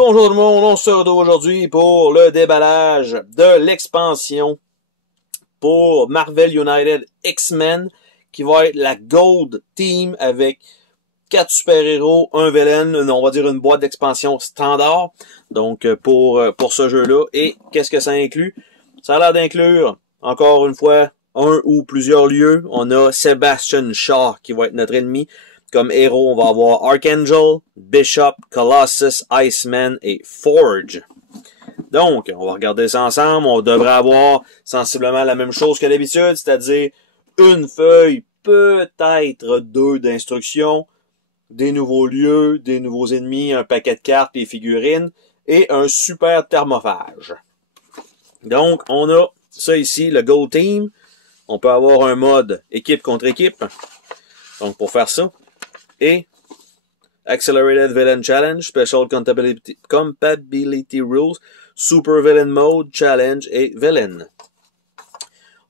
Bonjour tout le monde, on se retrouve aujourd'hui pour le déballage de l'expansion pour Marvel United X-Men qui va être la Gold Team avec 4 super-héros, un villain, on va dire une boîte d'expansion standard donc pour ce jeu-là. Et qu'est-ce que ça inclut? Ça a l'air d'inclure, encore une fois, un ou plusieurs lieux. On a Sebastian Shaw qui va être notre ennemi. Comme héros, on va avoir Archangel, Bishop, Colossus, Iceman et Forge. Donc, on va regarder ça ensemble. On devrait avoir sensiblement la même chose que d'habitude, c'est-à-dire une feuille, peut-être 2 d'instructions, des nouveaux lieux, des nouveaux ennemis, un paquet de cartes et figurines, et un super thermophage. Donc, on a ça ici, le Gold Team. On peut avoir un mode équipe contre équipe. Donc, pour faire ça. Et Accelerated Villain Challenge, Special Compatibility Rules, Super Villain Mode, Challenge et Villain.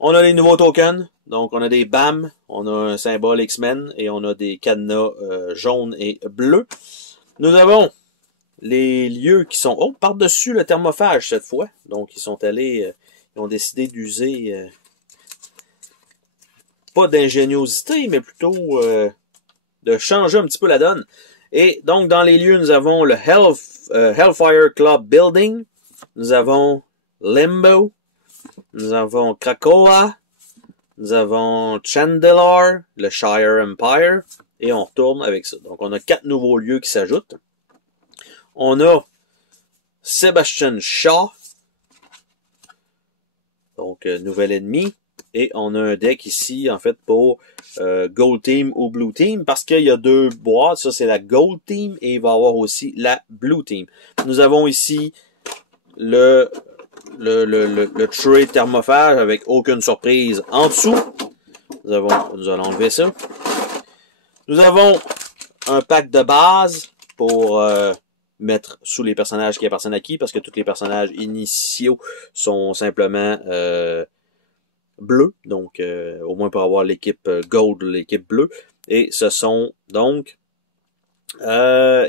On a les nouveaux tokens. Donc, on a des BAM, on a un symbole X-Men et on a des cadenas jaunes et bleus. Nous avons les lieux qui sont par-dessus le thermophage cette fois. Donc, ils sont allés, ils ont décidé d'user pas d'ingéniosité, mais plutôt de changer un petit peu la donne. Et donc, dans les lieux, nous avons le Hellfire Club Building, nous avons Limbo, nous avons Krakoa, nous avons Chandelure, le Shire Empire, et on retourne avec ça. Donc, on a 4 nouveaux lieux qui s'ajoutent. On a Sebastian Shaw, donc nouvel ennemi. Et on a un deck ici, en fait, pour Gold Team ou Blue Team, parce qu'il y a 2 boîtes. Ça, c'est la Gold Team et il va y avoir aussi la Blue Team. Nous avons ici le tray thermophage avec aucune surprise en dessous. Nous allons enlever ça. Nous avons un pack de base pour mettre sous les personnages qui appartiennent à qui, parce que tous les personnages initiaux sont simplement bleu, donc au moins pour avoir l'équipe Gold, l'équipe bleue. Et ce sont donc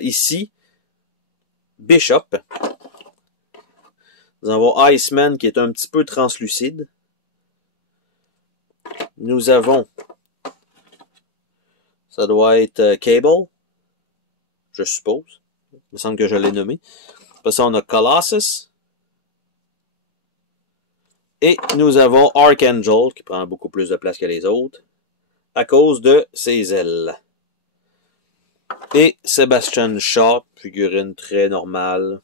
ici Bishop. Nous avons Iceman qui est un petit peu translucide. Nous avons, ça doit être Cable, je suppose. Il me semble que je l'ai nommé. Après ça, on a Colossus. Et nous avons Archangel, qui prend beaucoup plus de place que les autres, à cause de ses ailes. Et Sebastian Shaw, figurine très normale,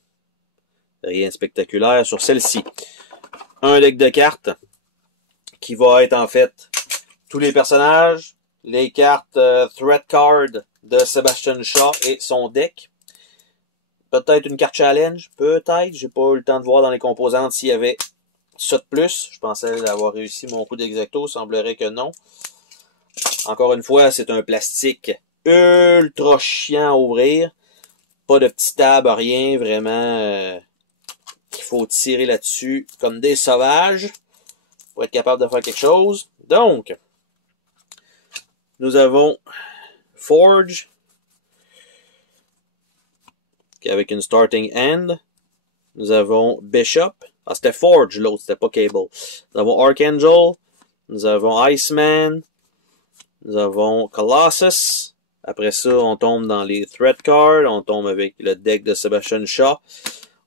rien de spectaculaire sur celle-ci. Un deck de cartes, qui va être en fait tous les personnages, les cartes Threat Card de Sebastian Shaw et son deck. Peut-être une carte challenge, peut-être, j'ai pas eu le temps de voir dans les composantes s'il y avait ça de plus. Je pensais avoir réussi mon coup d'exacto. Semblerait que non. Encore une fois, c'est un plastique ultra chiant à ouvrir. Pas de petit tab, rien. Vraiment, qu'il faut tirer là-dessus comme des sauvages pour être capable de faire quelque chose. Donc, nous avons Forge avec une starting hand. Nous avons Bishop. Ah, c'était Forge, l'autre, c'était pas Cable. Nous avons Archangel. Nous avons Iceman. Nous avons Colossus. Après ça, on tombe dans les Threat Cards. On tombe avec le deck de Sebastian Shaw.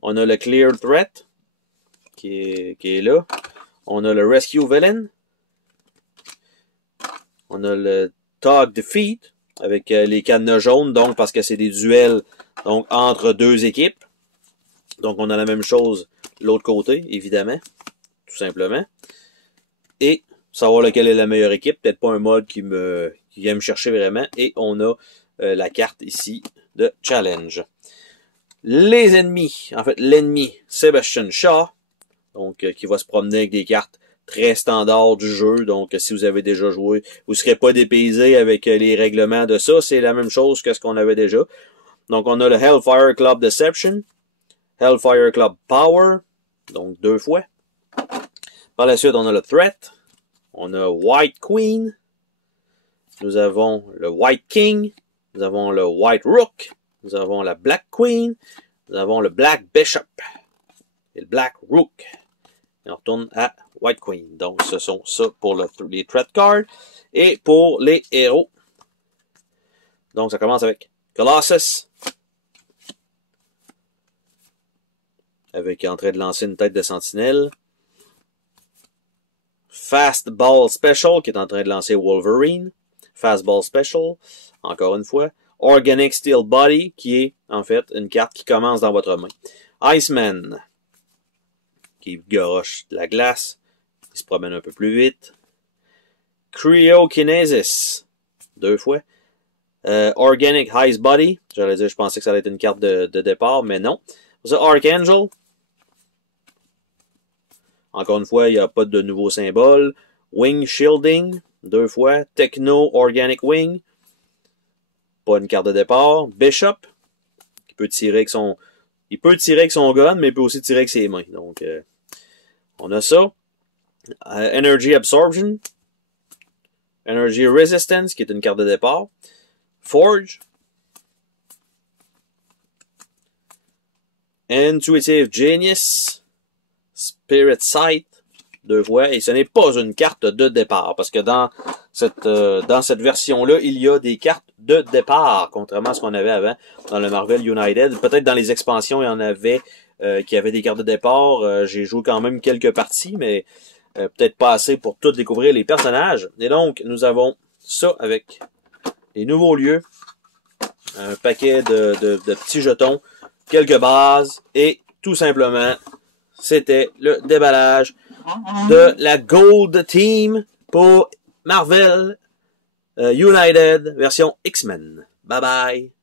On a le Clear Threat, qui est là. On a le Rescue Villain. On a le Tog Defeat, avec les cadenas jaunes, donc, parce que c'est des duels donc entre 2 équipes. Donc, on a la même chose l'autre côté, évidemment, tout simplement. Et savoir lequel est la meilleure équipe, peut-être pas un mode qui vient me chercher vraiment. Et on a la carte ici de Challenge. Les ennemis, en fait, l'ennemi Sebastian Shaw, donc qui va se promener avec des cartes très standards du jeu. Donc, si vous avez déjà joué, vous ne serez pas dépaysé avec les règlements de ça. C'est la même chose que ce qu'on avait déjà. Donc, on a le Hellfire Club Deception, Hellfire Club Power, donc 2 fois. Par la suite, on a le Threat. On a White Queen. Nous avons le White King. Nous avons le White Rook. Nous avons la Black Queen. Nous avons le Black Bishop et le Black Rook. Et on retourne à White Queen. Donc, ce sont ça pour les threat cards. Et pour les héros. Donc, ça commence avec Colossus. Avec en train de lancer une tête de sentinelle. Fastball Special, qui est en train de lancer Wolverine. Fastball Special, encore une fois. Organic Steel Body, qui est, en fait, une carte qui commence dans votre main. Iceman, qui garoche de la glace. Il se promène un peu plus vite. Cryokinesis, 2 fois. Organic Ice Body, j'allais dire, je pensais que ça allait être une carte de départ, mais non. Archangel. Encore une fois, il n'y a pas de nouveau symbole. Wing Shielding, 2 fois. Techno Organic Wing. Pas une carte de départ. Bishop, qui peut tirer avec son... Il peut tirer avec son gun, mais il peut aussi tirer avec ses mains. Donc, on a ça. Energy Absorption. Energy Resistance, qui est une carte de départ. Forge. Intuitive Genius. Spirit Sight. 2 fois. Et ce n'est pas une carte de départ. Parce que dans cette version-là, il y a des cartes de départ. Contrairement à ce qu'on avait avant dans le Marvel United. Peut-être dans les expansions, il y en avait qui avaient des cartes de départ. J'ai joué quand même quelques parties, mais peut-être pas assez pour tout découvrir les personnages. Et donc, nous avons ça avec les nouveaux lieux. Un paquet de petits jetons. Quelques bases. Et tout simplement, c'était le déballage de la Gold Team pour Marvel United version X-Men. Bye bye!